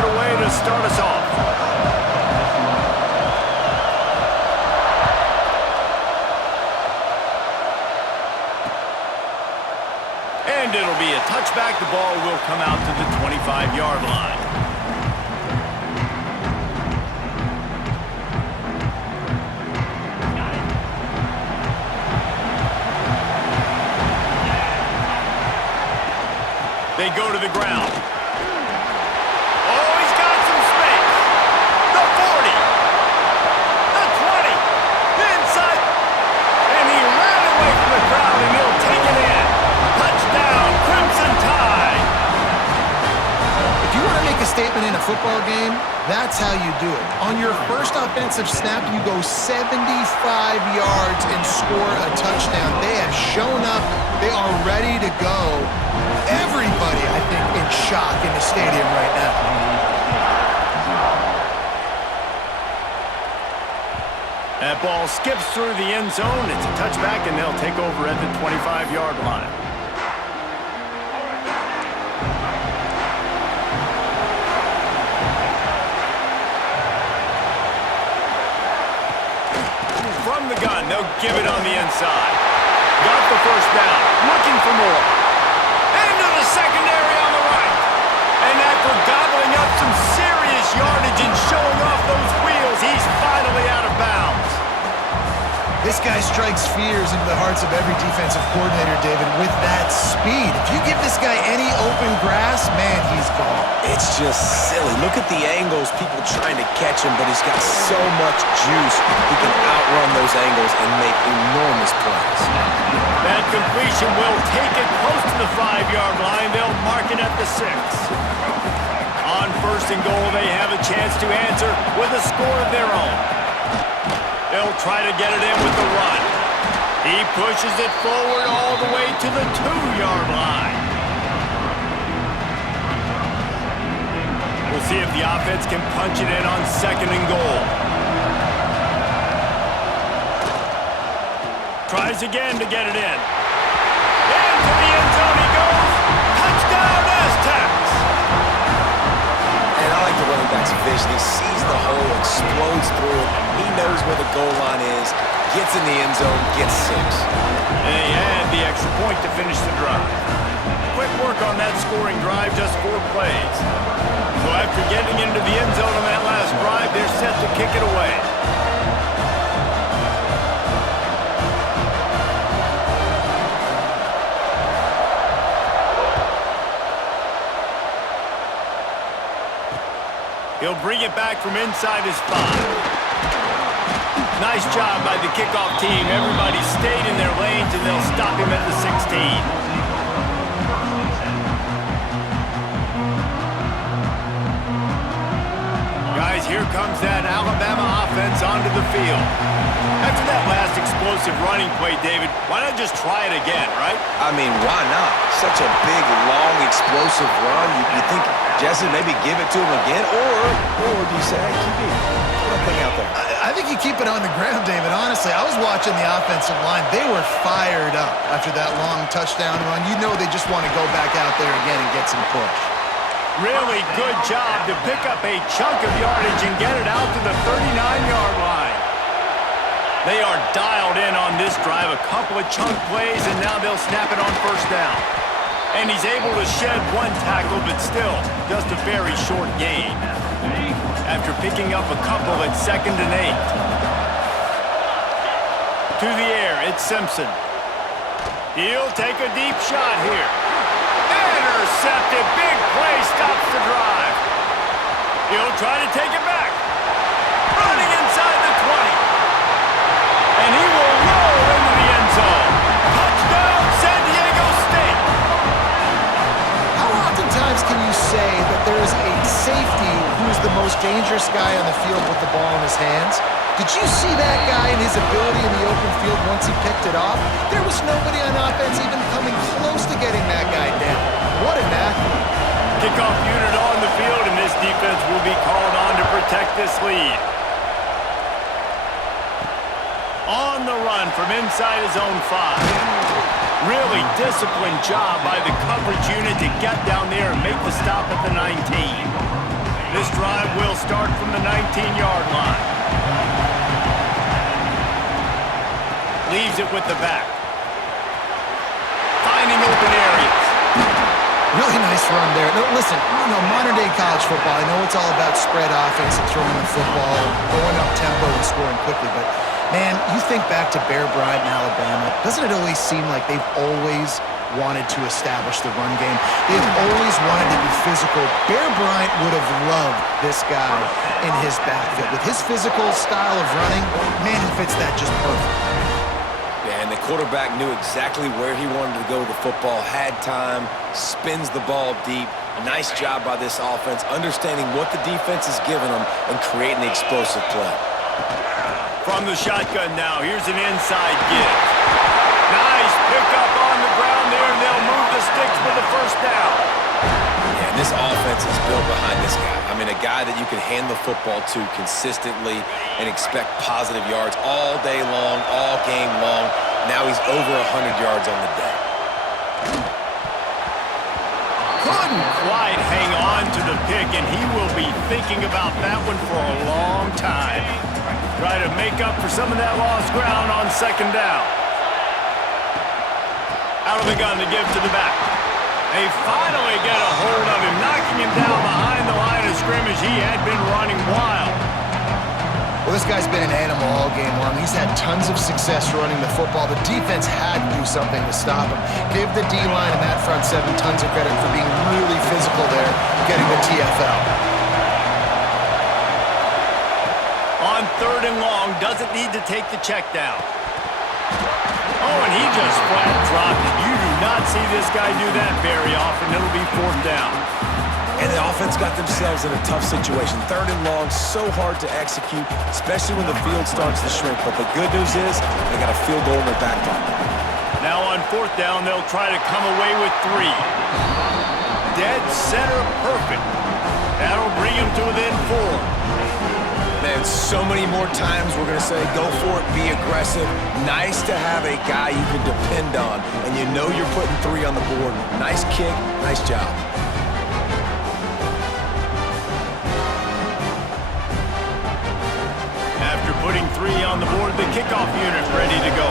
it away to start us off. And it'll be a touchback. The ball will come out to the 25-yard line. They go to the ground. Oh, he's got some space. The 40. The 20. Inside. And he ran away from the crowd, and he'll take it in. Touchdown, Crimson Tide. If you want to make a statement in a football game, that's how you do it. On your first offensive snap, you go 75 yards and score a touchdown. They have shown up. They are ready to go. Everybody, I think, in shock in the stadium right now. That ball skips through the end zone. It's a touchback, and they'll take over at the 25-yard line. From the gun, they'll give it on the inside. Got the first down, looking for more. Into the secondary on the right. And after gobbling up some serious yardage and showing off those wheels, he's finally out of bounds. This guy strikes fears into the hearts of every defensive coordinator, David, with that speed. If you give this guy any open grass, man, he's gone. It's just silly. Look at the angles, people trying to catch him, but he's got so much juice. He can outrun those angles and make enormous plays. That completion will take it close to the 5-yard line. They'll mark it at the 6. On first and goal, they have a chance to answer with a score of their own. They'll try to get it in with the run. He pushes it forward all the way to the 2-yard line. We'll see if the offense can punch it in on second and goal. Tries again to get it in. Into the end zone he goes. Touchdown, Aztecs! And I like the running back's vision. He sees the hole, explodes through it. He knows where the goal line is, gets in the end zone, gets 6. And they add the extra point to finish the drive. Quick work on that scoring drive, just 4 plays. So after getting into the end zone on that last drive, they're set to kick it away. He'll bring it back from inside his 5. Nice job by the kickoff team. Everybody stayed in their lanes, and they'll stop him at the 16. Guys, here comes that Alabama offense onto the field. After that last explosive running play, David, why not just try it again, right? I mean, why not? Such a big, long, explosive run. You think Jesse maybe give it to him again, or do you say, hey, keep that thing out there? I think you keep it on the ground, David. Honestly, I was watching the offensive line. They were fired up after that long touchdown run. You know they just want to go back out there again and get some push. Really good job to pick up a chunk of yardage and get it out to the 39-yard line. They are dialed in on this drive. A couple of chunk plays, and now they'll snap it on first down. And he's able to shed 1 tackle, but still just a very short gain. After picking up a couple at 2nd and 8. To the air, it's Simpson. He'll take a deep shot here. Intercepted. Big play stops the drive. He'll try to take it back. Running inside the 20. And he will roll into the end zone. Touchdown, San Diego State. How oftentimes can you say that there is a safety who's the most dangerous guy on the field with the ball in his hands? Did you see that guy and his ability in the open field once he picked it off? There was nobody on offense even coming close to getting that guy down. What an athlete. Kickoff unit on the field, and this defense will be called on to protect this lead. On the run from inside his own 5. Really disciplined job by the coverage unit to get down there and make the stop at the 19. This drive will start from the 19-yard line. Leaves it with the back. Finding open areas. Really nice run there. No, listen, modern-day college football, I know it's all about spread offense and throwing the football, going up tempo and scoring quickly, but, man, you think back to Bear Bryant in Alabama, doesn't it always seem like they've always wanted to establish the run game? They've always wanted to be physical. Bear Bryant would have loved this guy in his backfield. With his physical style of running, man, he fits that just perfect. Yeah, and the quarterback knew exactly where he wanted to go with the football, had time, spins the ball deep. Nice job by this offense, understanding what the defense is giving them and creating the explosive play. From the shotgun now, here's an inside give. Nice pickup on the ground there, and they'll move the sticks for the first down. Yeah, and this offense is built behind this guy. I mean, a guy that you can hand the football to consistently and expect positive yards all day long, all game long. Now he's over 100 yards on the day. Couldn't quite hang on to the pick, and he will be thinking about that one for a long time. Try to make up for some of that lost ground on second down. Out of the gun to give to the back. They finally get a hold of him, knocking him down behind the line of scrimmage. He had been running wild. Well, this guy's been an animal all game long. He's had tons of success running the football. The defense had to do something to stop him. Give the D-line and that front seven tons of credit for being really physical there, getting the TFL. On third and long, doesn't need to take the check down. Oh, and he just flat dropped it. You do not see this guy do that very often. It'll be fourth down. And the offense got themselves in a tough situation. Third and long, so hard to execute, especially when the field starts to shrink. But the good news is they got a field goal in their back pocket. Now on fourth down, they'll try to come away with 3. Dead center perfect. That'll bring him to within 4. Man, so many more times we're going to say, go for it, be aggressive. Nice to have a guy you can depend on, and you know you're putting 3 on the board. Nice kick, nice job. After putting 3 on the board, the kickoff unit ready to go.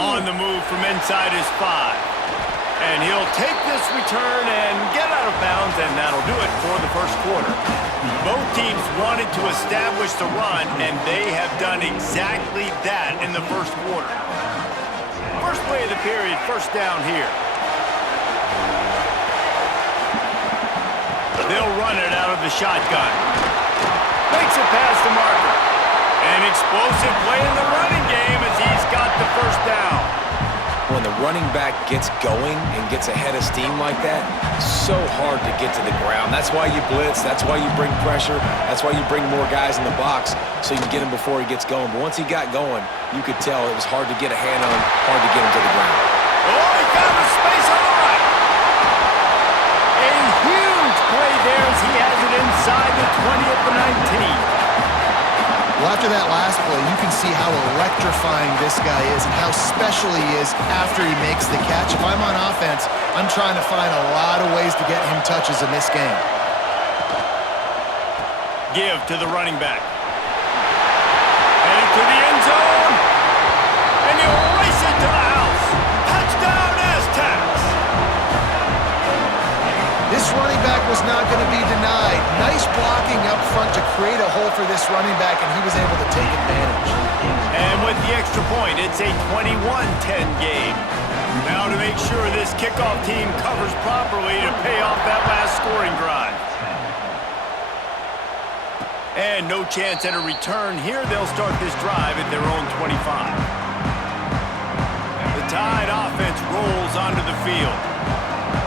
On the move from inside his 5. And he'll take this return and get out of bounds, and that'll do it for the first quarter. Both teams wanted to establish the run, and they have done exactly that in the first quarter. First play of the period, first down here. They'll run it out of the shotgun. Makes it past the marker. An explosive play in the running game as he's got the first down. When the running back gets going and gets ahead of steam like that, so hard to get to the ground. That's why you blitz. That's why you bring pressure. That's why you bring more guys in the box so you can get him before he gets going. But once he got going, you could tell it was hard to get a hand on him, hard to get him to the ground. Oh, he found a space on the right. A huge play there as he has it inside the 20 at the 19. Well, after that last play, you can see how electrifying this guy is and how special he is after he makes the catch. If I'm on offense, I'm trying to find a lot of ways to get him touches in this game. Give to the running back. Headed to the end zone. And he'll race it to the house. Touchdown, Aztecs. This running back was not going to be denied. Nice blocking up front to create a hole for this running back, and he was able to take advantage. And with the extra point, it's a 21-10 game. Now to make sure this kickoff team covers properly to pay off that last scoring drive. And no chance at a return here. They'll start this drive at their own 25. The Tide offense rolls onto the field.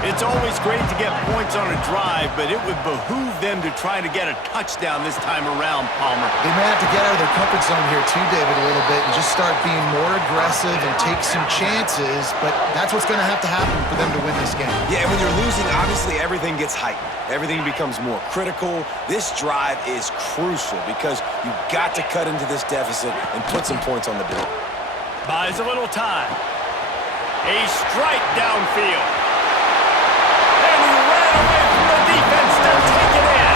It's always great to get points on a drive, but it would behoove them to try to get a touchdown this time around, Palmer. They may have to get out of their comfort zone here too, David, a little bit and just start being more aggressive and take some chances, but that's what's going to happen for them to win this game. Yeah, and when you're losing, obviously everything gets heightened. Everything becomes more critical. This drive is crucial because you've got to cut into this deficit and put some points on the board. Buys a little time. A strike downfield. And he ran away from the defense to take it in.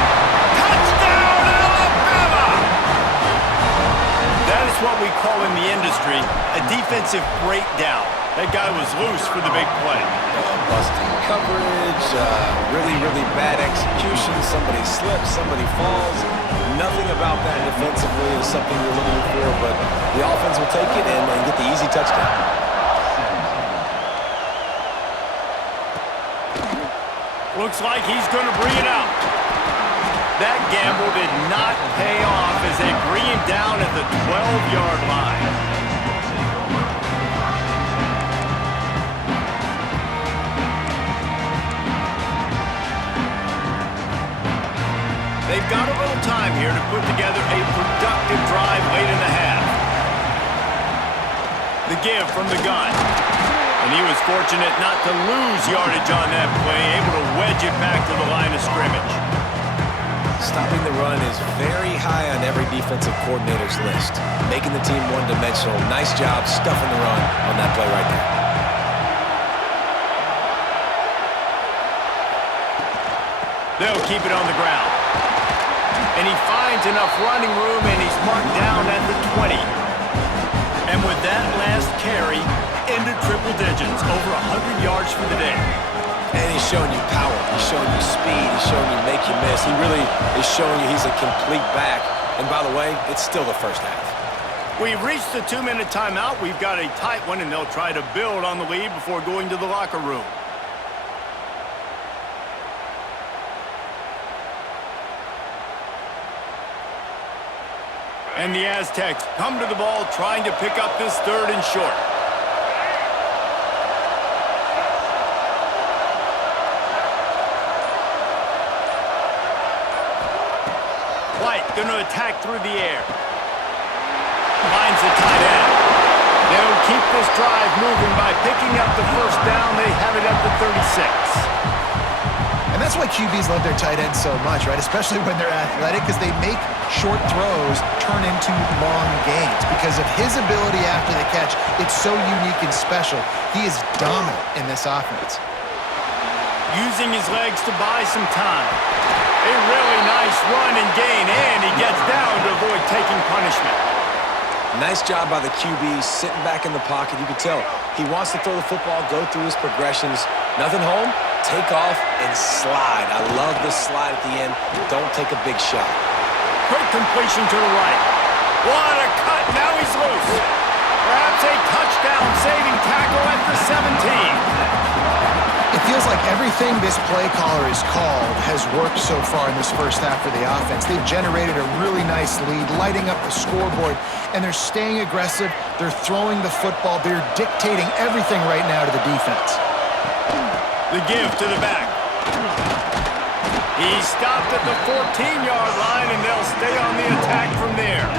Touchdown, Alabama! That is what we call in the industry a defensive breakdown. That guy was loose for the big play. Busting coverage, really, really bad execution. Somebody slips, somebody falls. Nothing about that defensively is something you're looking for, but the offense will take it and get the easy touchdown. Looks like he's going to bring it out. That gamble did not pay off as they bring him down at the 12-yard line. They've got a little time here to put together a productive drive late in the half. The give from the gun. And he was fortunate not to lose yardage on that play, able to wedge it back to the line of scrimmage. Stopping the run is very high on every defensive coordinator's list. Making the team one-dimensional. Nice job stuffing the run on that play right there. They'll keep it on the ground. And he finds enough running room, and he's marked down at the 20. And with that last carry, into triple digits, over 100 yards for the day. And he's showing you power. He's showing you speed. He's showing you make you miss. He really is showing you he's a complete back. And by the way, it's still the first half. We've reached the 2-minute timeout. We've got a tight one, and they'll try to build on the lead before going to the locker room. And the Aztecs come to the ball trying to pick up this 3rd and short. White going to attack through the air. Finds the tight end. They'll keep this drive moving by picking up the first down. They have it at the 36. And that's why QBs love their tight ends so much, right? Especially when they're athletic, because they make short throws turn into long gains. Because of his ability after the catch, it's so unique and special. He is dominant in this offense. Using his legs to buy some time. A really nice run and gain, and he gets down to avoid taking punishment. Nice job by the QB, sitting back in the pocket. You can tell he wants to throw the football, go through his progressions. Nothing home, take off, and slide. I love the slide at the end. Don't take a big shot. Quick completion to the right. What a cut. Now he's loose. Perhaps a touchdown-saving tackle at the 17. It feels like everything this play caller has called has worked so far in this first half for the offense. They've generated a really nice lead, lighting up the scoreboard, and they're staying aggressive. They're throwing the football. They're dictating everything right now to the defense. The give to the back. He stopped at the 14-yard line, and they'll stay on the attack from there.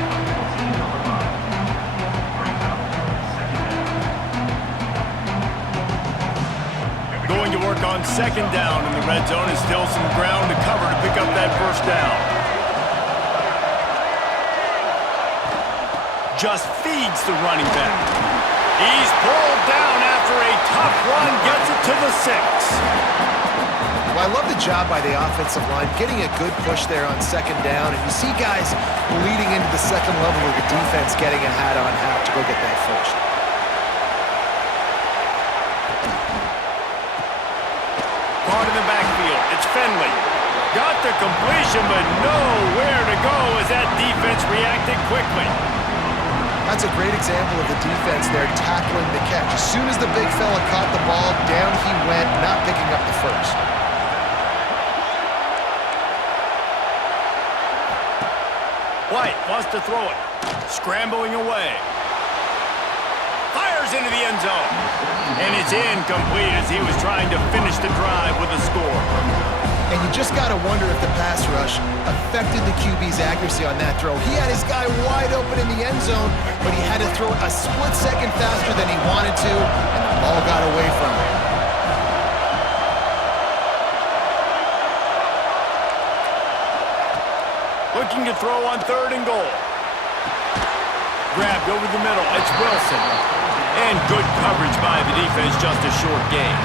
Going to work on 2nd down in the red zone, and still some ground to cover to pick up that first down. Just feeds the running back. He's pulled down after a tough run, gets it to the 6. Well, I love the job by the offensive line, getting a good push there on 2nd down, and you see guys bleeding into the 2nd level of the defense getting a hat on half to go get that first. Caught in the backfield, it's Finley. Got the completion, but nowhere to go as that defense reacted quickly. That's a great example of the defense there tackling the catch. As soon as the big fella caught the ball, down he went, not picking up the first. White wants to throw it. Scrambling away. Fires into the end zone. And it's incomplete as he was trying to finish the drive with a score. And you just got to wonder if the pass rush affected the QB's accuracy on that throw. He had his guy wide open in the end zone, but he had to throw it a split second faster than he wanted to, and the ball got away from him. Looking to throw on 3rd and goal. grabbed over the middle. It's Wilson. And good coverage by the defense, just a short gain.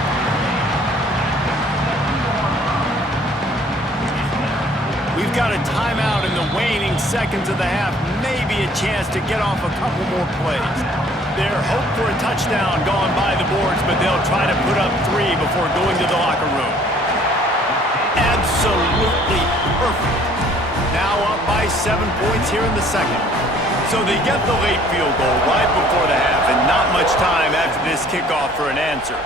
We've got a timeout in the waning seconds of the half. Maybe a chance to get off a couple more plays. Their hope for a touchdown gone by the boards, but they'll try to put up 3 before going to the locker room. Absolutely perfect. Now up by 7 points here in the second. So they get the late field goal right before the half, and not much time after this kickoff for an answer.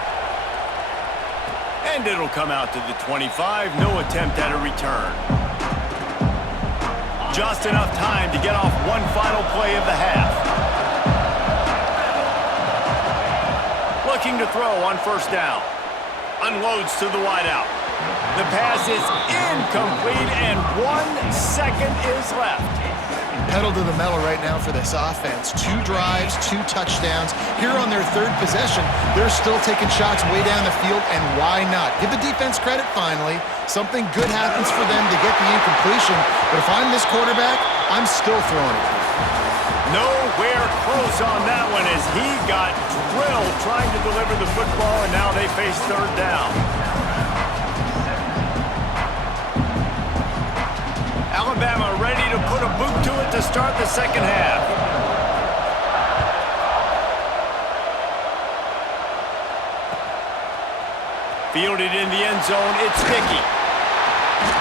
And it'll come out to the 25. No attempt at a return. Just enough time to get off one final play of the half. Looking to throw on first down. Unloads to the wideout. The pass is incomplete, and 1 second is left. Pedal to the metal right now for this offense. 2 drives, 2 touchdowns. Here on their 3rd possession, they're still taking shots way down the field, and why not? Give the defense credit finally. Something good happens for them to get the incompletion, but if I'm this quarterback, I'm still throwing it. Nowhere close on that one as he got drilled trying to deliver the football, and now they face 3rd down. Alabama ready to put a boot to it to start the second half. Fielded in the end zone, it's Dickey.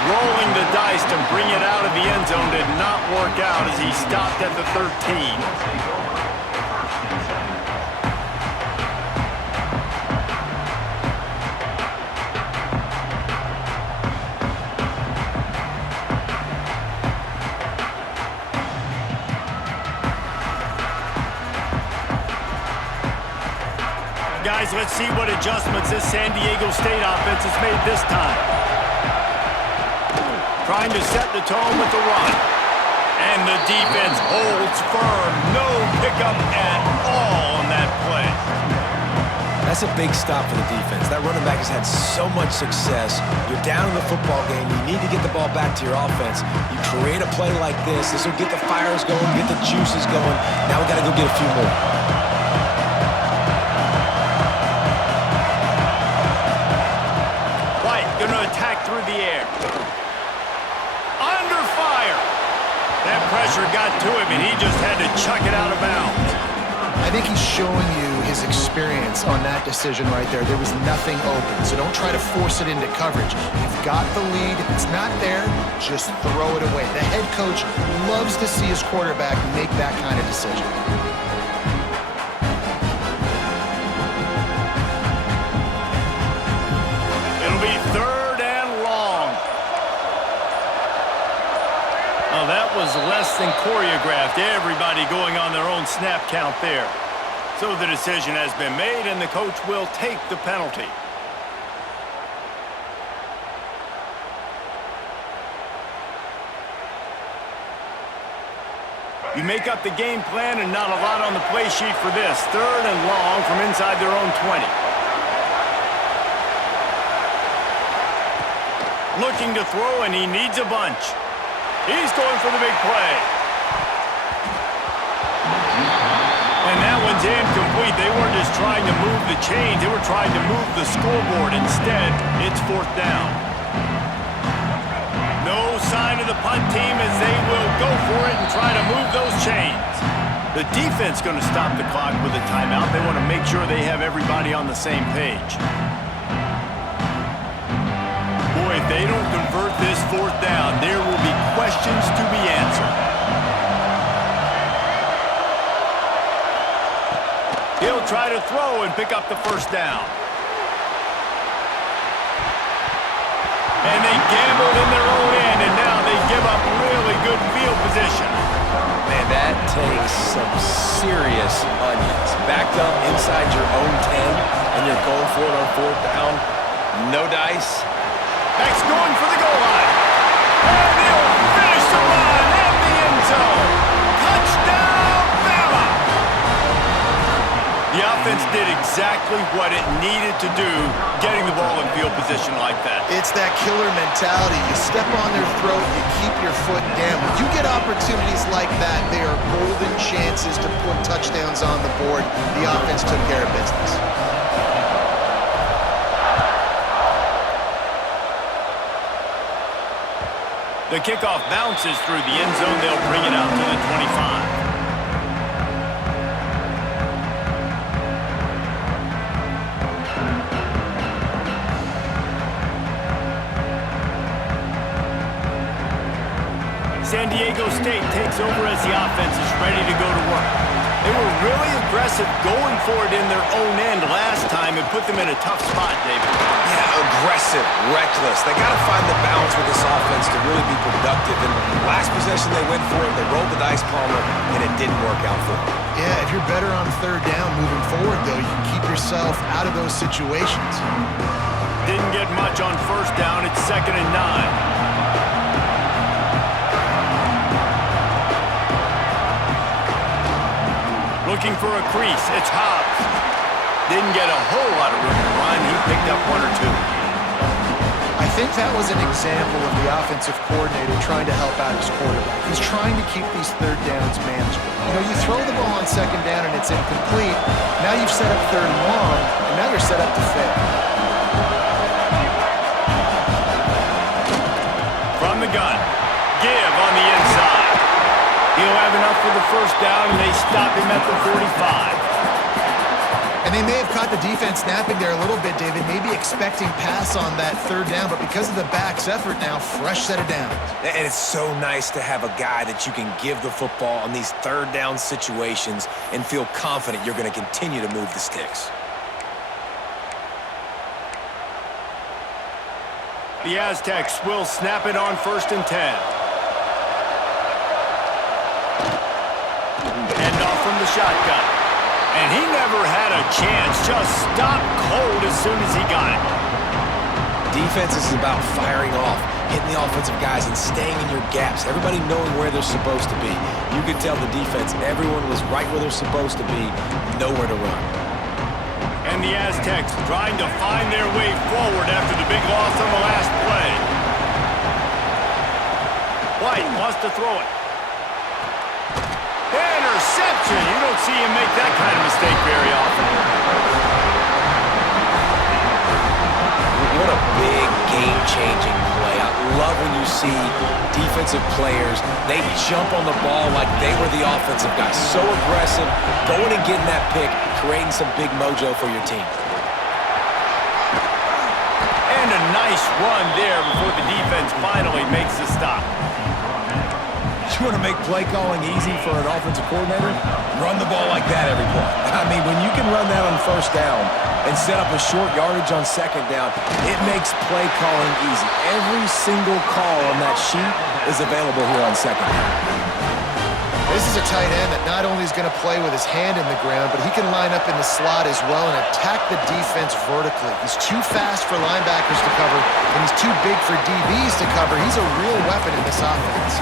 Rolling the dice to bring it out of the end zone did not work out as he stopped at the 13. Guys, let's see what adjustments this San Diego State offense has made this time. Trying to set the tone with the run. And the defense holds firm. No pickup at all on that play. That's a big stop for the defense. That running back has had so much success. You're down in the football game. You need to get the ball back to your offense. You create a play like this. This will get the fires going, get the juices going. Now we got to go get a few more. Going to attack through the air. Under fire. That pressure got to him, and he just had to chuck it out of bounds. I think he's showing you his experience on that decision right there. There was nothing open, so don't try to force it into coverage. You've got the lead. If it's not there, just throw it away. The head coach loves to see his quarterback make that kind of decision. It'll be 3rd and long. Well, that was less than choreographed. Everybody going on their own snap count there. So the decision has been made, and the coach will take the penalty. You make up the game plan, and not a lot on the play sheet for this. 3rd and long from inside their own 20. Looking to throw, and he needs a bunch. He's going for the big play. And that one's incomplete. They weren't just trying to move the chains. They were trying to move the scoreboard. Instead, it's 4th down. No sign of the punt team as they will go for it and try to move those chains. The defense going to stop the clock with a timeout. They want to make sure they have everybody on the same page. Boy, if they don't convert this 4th down, there will be questions to be answered. He'll try to throw and pick up the 1st down. And they gambled in their own end, and now they give up really good field position. Man, that takes some serious onions. Backed up inside your own 10, and you're going for it on 4th down. No dice. Max going for the goal line. And he'll finish the run in the end zone. Touchdown, Bama! The offense did exactly what it needed to do, getting the ball in field position like that. It's that killer mentality. You step on their throat, you keep your foot down. When you get opportunities like that, they are golden chances to put touchdowns on the board. The offense took care of business. The kickoff bounces through the end zone. They'll bring it out to the 25. San Diego State takes over as the offense is ready to go to work. They were really aggressive going for it in their own end last time and put them in a tough spot, David. Yeah, aggressive, reckless. They got to find the balance with this offense to really be productive. And last possession they went for it, they rolled the dice, Palmer, and it didn't work out for them. Yeah, if you're better on third down moving forward, though, you can keep yourself out of those situations. Didn't get much on first down. It's 2nd and 9. Looking for a crease, it's Hobbs. Didn't get a whole lot of room to run. He picked up 1 or 2. I think that was an example of the offensive coordinator trying to help out his quarterback. He's trying to keep these third downs manageable. You know, you throw the ball on 2nd down and it's incomplete. Now you've set up 3rd and long, and now you're set up to fail. From the gun, give on the inside. He'll have enough for the first down, and they stop him at the 45. And they may have caught the defense snapping there a little bit, David, maybe expecting pass on that 3rd down, but because of the back's effort now, fresh set of downs. And it's so nice to have a guy that you can give the football on these 3rd down situations and feel confident you're going to continue to move the sticks. The Aztecs will snap it on 1st and 10. Handoff from the shotgun. And he never had a chance. Just stopped cold as soon as he got it. Defense is about firing off, hitting the offensive guys, and staying in your gaps. Everybody knowing where they're supposed to be. You could tell the defense, everyone was right where they're supposed to be, nowhere to run. And the Aztecs trying to find their way forward after the big loss on the last play. White wants to throw it. Interception! You don't see him make that kind of mistake very often. What a big game-changing play. I love when you see defensive players, they jump on the ball like they were the offensive guys. So aggressive, going and getting that pick, creating some big mojo for your team. And a nice run there before the defense finally makes the stop. You want to make play calling easy for an offensive coordinator? Run the ball like that every play. I mean, when you can run that on 1st down and set up a short yardage on 2nd down, it makes play calling easy. Every single call on that sheet is available here on 2nd down. This is a tight end that not only is going to play with his hand in the ground, but he can line up in the slot as well and attack the defense vertically. He's too fast for linebackers to cover, and he's too big for DBs to cover. He's a real weapon in this offense.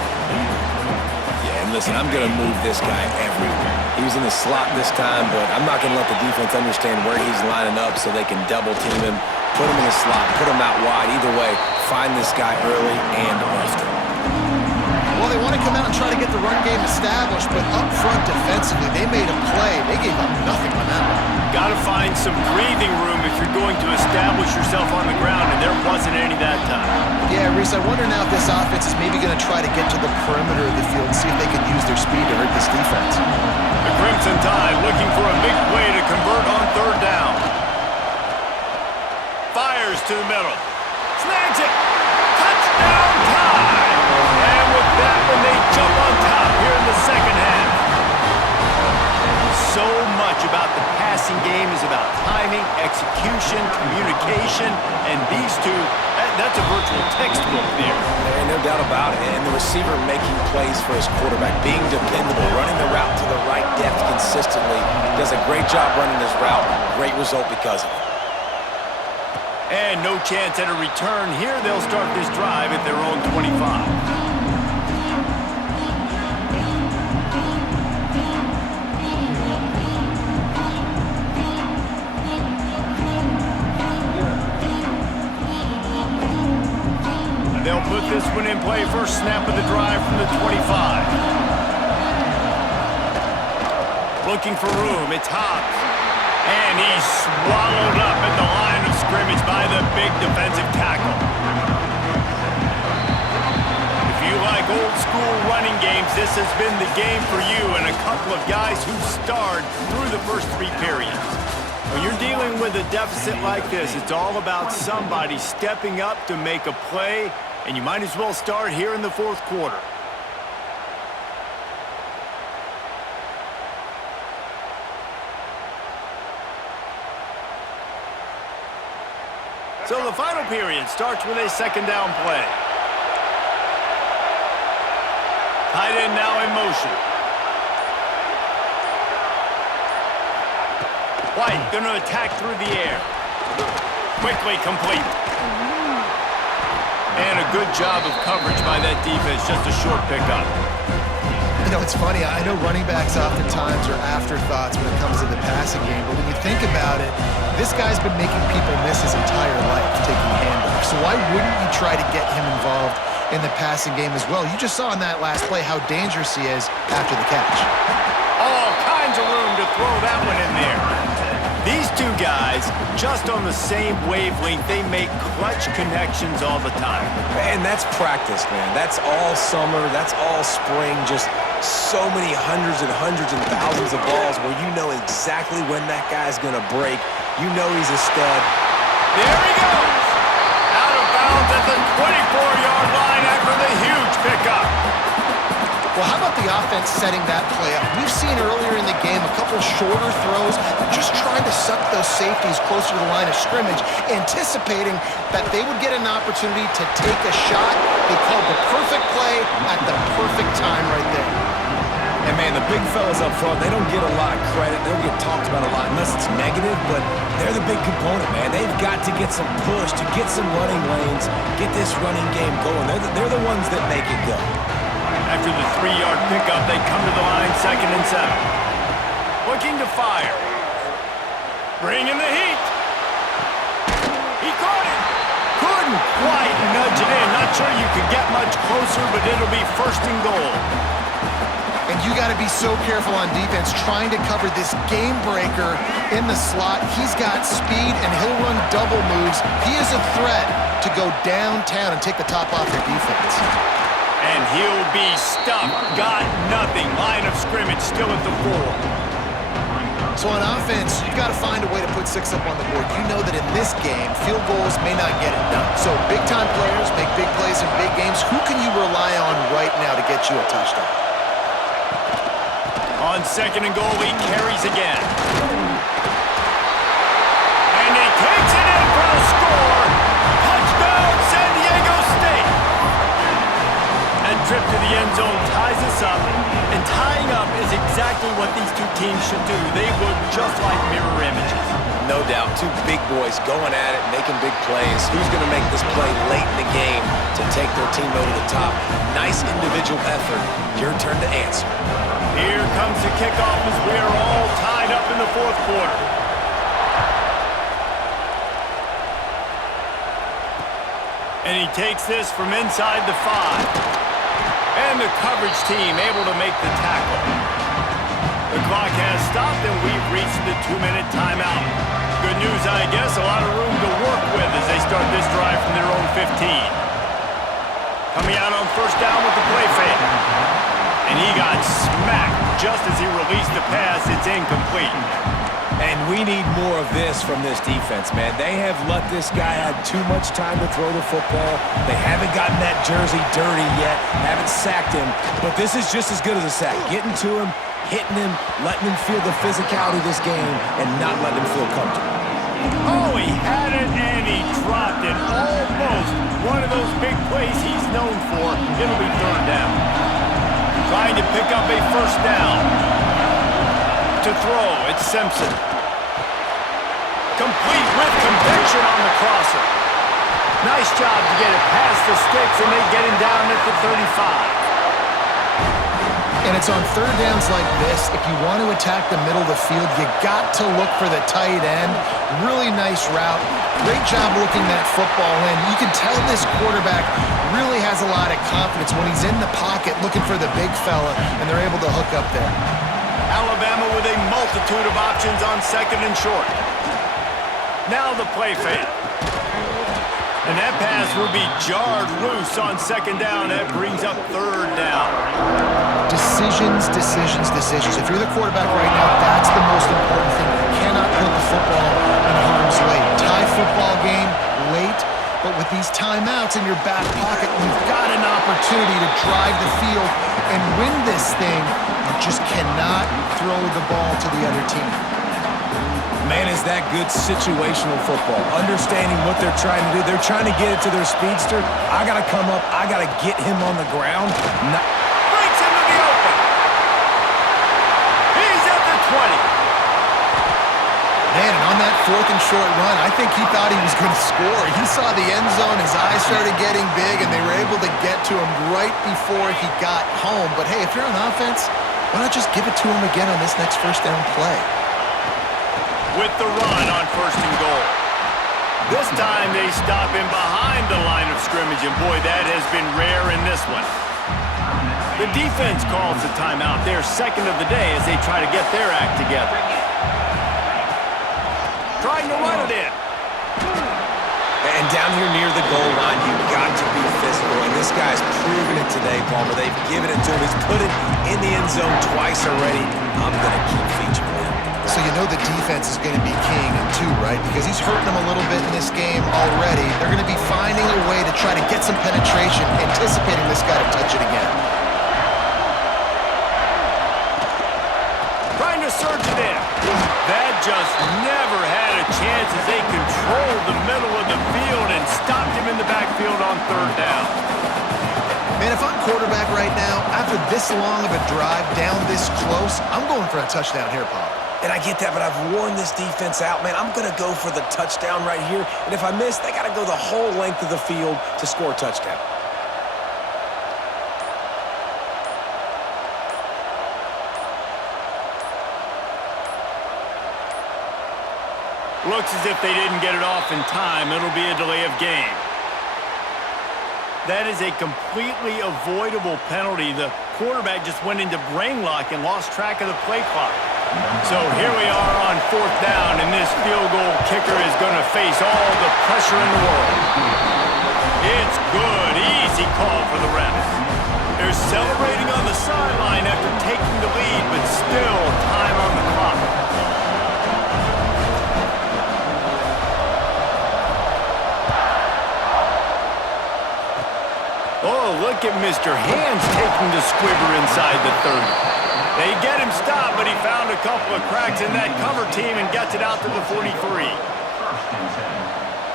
And listen, I'm going to move this guy everywhere. He was in the slot this time, but I'm not going to let the defense understand where he's lining up so they can double team him, put him in the slot, put him out wide. Either way, find this guy early and often. Well, they want to come out and try to get the run game established, but up front defensively, they made a play. They gave up nothing on that one. Got to find some breathing room if you're going to establish yourself on the ground, and there wasn't any that time. Yeah, Reese, I wonder now if this offense is maybe going to try to get to the perimeter of the field and see if they can use their speed to hurt this defense. The Crimson Tide looking for a big play to convert on 3rd down. Fires to the middle. Snags it. Touchdown Tide! And with that one, they jump on top here in the 2nd half. So much about the passing game is about timing, execution, communication, and these two, that's a virtual textbook there. And no doubt about it. And the receiver making plays for his quarterback, being dependable, running the route to the right depth consistently. Does a great job running this route. Great result because of it. And no chance at a return here. They'll start this drive at their own 25. They'll put this one in play. First snap of the drive from the 25. Looking for room. It's Hobbs. And he's swallowed up at the line of scrimmage by the big defensive tackle. If you like old school running games, this has been the game for you and a couple of guys who starred through the first 3 periods. When you're dealing with a deficit like this, it's all about somebody stepping up to make a play, and you might as well start here in the 4th quarter. So the final period starts with a 2nd down play. Tight end now in motion. White going to attack through the air. Quickly complete. And a good job of coverage by that defense. Just a short pickup. You know, it's funny. I know running backs oftentimes are afterthoughts when it comes to the passing game, but when you think about it, this guy's been making people miss his entire life taking handoffs. So why wouldn't you try to get him involved in the passing game as well? You just saw in that last play how dangerous he is after the catch. All kinds of room to throw that one in there. These two guys, just on the same wavelength, they make clutch connections all the time. And that's practice, man. That's all summer. That's all spring. Just so many hundreds and thousands of balls where you know exactly when that guy's going to break. You know he's a stud. There he goes. Out of bounds at the 24-yard line after the huge pickup. Well, how about the offense setting that play up? We've seen earlier in the game a couple shorter throws, just trying to suck those safeties closer to the line of scrimmage, anticipating that they would get an opportunity to take a shot. They called the perfect play at the perfect time right there. And, man, the big fellas up front, they don't get a lot of credit. They don't get talked about a lot unless it's negative, but they're the big component, man. They've got to get some push, to get some running lanes, get this running game going. They're the ones that make it go. After the 3-yard pickup, they come to the line, 2nd and 7. Looking to fire. Bring in the heat. He caught it. Couldn't quite nudge it in. Not sure you could get much closer, but it'll be 1st and goal. And you got to be so careful on defense trying to cover this game breaker in the slot. He's got speed, and he'll run double moves. He is a threat to go downtown and take the top off their defense. And he'll be stuffed. Got nothing. Line of scrimmage still at the 4. So on offense, you've got to find a way to put 6 up on the board. You know that in this game, field goals may not get it done. So big-time players make big plays in big games. Who can you rely on right now to get you a touchdown? On 2nd and goal, he carries again. And he takes it in for a score. Touchdown, San Diego State. That trip to the end zone ties us up. And tying up is exactly what these two teams should do. They look just like mirror images. No doubt, 2 big boys going at it, making big plays. Who's going to make this play late in the game to take their team over the top? Nice individual effort. Your turn to answer. Here comes the kickoff as we are all tied up in the 4th quarter. And he takes this from inside the 5. And the coverage team able to make the tackle. The clock has stopped and we've reached the 2-minute timeout. Good news, I guess, a lot of room to work with as they start this drive from their own 15. Coming out on 1st down with the play fake. And he got smacked just as he released the pass. It's incomplete. And we need more of this from this defense, man. They have let this guy have too much time to throw the football. They haven't gotten that jersey dirty yet, haven't sacked him. But this is just as good as a sack. Getting to him, hitting him, letting him feel the physicality of this game, and not letting him feel comfortable. Oh, he had it and he dropped it. Almost one of those big plays he's known for. It'll be 3rd down. Trying to pick up a 1st down. To throw, it's Simpson. Complete with conviction on the crosser. Nice job to get it past the sticks, and they get him down at the 35. And it's on 3rd downs like this. If you want to attack the middle of the field, you got to look for the tight end. Really nice route. Great job looking that football in. You can tell this quarterback really has a lot of confidence when he's in the pocket looking for the big fella, and they're able to hook up there. Alabama with a multitude of options on second and short. Now the play fake. And that pass will be jarred loose on second down. That brings up third down. Decisions, decisions, decisions. If you're the quarterback right now, that's the most important thing. You cannot put the football in harm's way. Tie football game late, but with these timeouts in your back pocket, you've got an opportunity to drive the field and win this thing. You just cannot throw the ball to the other team. Man, is that good situational football. Understanding what they're trying to do. They're trying to get it to their speedster. I got to come up. I got to get him on the ground. Breaks into the open. He's at the 20. Man, and on that fourth and short run, I think he thought he was going to score. He saw the end zone. His eyes started getting big, and they were able to get to him right before he got home. But, hey, if you're on offense, why not just give it to him again on this next first down play? With the run on first and goal. This time they stop him behind the line of scrimmage, and boy, that has been rare in this one. The defense calls the timeout, their second of the day, as they try to get their act together. Trying to run it in. And down here near the goal line, you've got to be physical, and this guy's proven it today, Palmer. They've given it to him. He's put it in the end zone twice already. I'm going to keep featuring him. So you know the defense is going to be king too, right? Because he's hurting them a little bit in this game already. They're going to be finding a way to try to get some penetration, anticipating this guy to touch it again. Trying to surge it in. That just never had a chance as they controlled the middle of the field and stopped him in the backfield on third down. Man, if I'm quarterback right now, after this long of a drive down this close, I'm going for a touchdown here, Paul. And I get that, but I've worn this defense out, man. I'm going to go for the touchdown right here. And if I miss, they got to go the whole length of the field to score a touchdown. Looks as if they didn't get it off in time. It'll be a delay of game. That is a completely avoidable penalty. The quarterback just went into brain lock and lost track of the play clock. So here we are on fourth down, and this field goal kicker is going to face all the pressure in the world. It's good. Easy call for the refs. They're celebrating on the sideline after taking the lead, but still time on the clock. Oh, look at Mr. Hands taking the squibber inside the 30. They get him stopped, but he found a couple of cracks in that cover team and gets it out to the 43.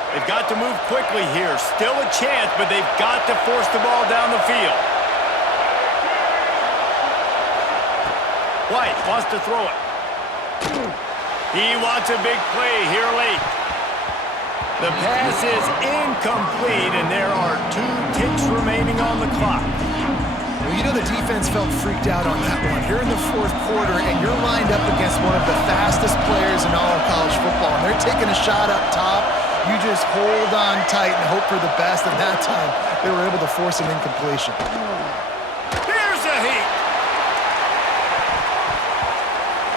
They've got to move quickly here. Still a chance, but they've got to force the ball down the field. White wants to throw it. He wants a big play here late. The pass is incomplete, and there are 2 ticks remaining on the clock. Well, you know the defense felt freaked out on that one. You're in the fourth quarter, and you're lined up against one of the fastest players in all of college football, and they're taking a shot up top. You just hold on tight and hope for the best, and that time they were able to force an incompletion. Here's a heat.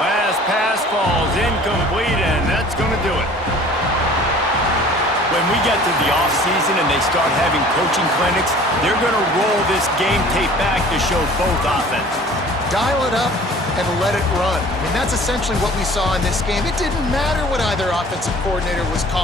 Last pass falls incomplete, and that's going to do it. When we get to the offseason and they start having coaching clinics, they're going to roll this game tape back to show both offenses. Dial it up and let it run. I mean, that's essentially what we saw in this game. It didn't matter what either offensive coordinator was calling.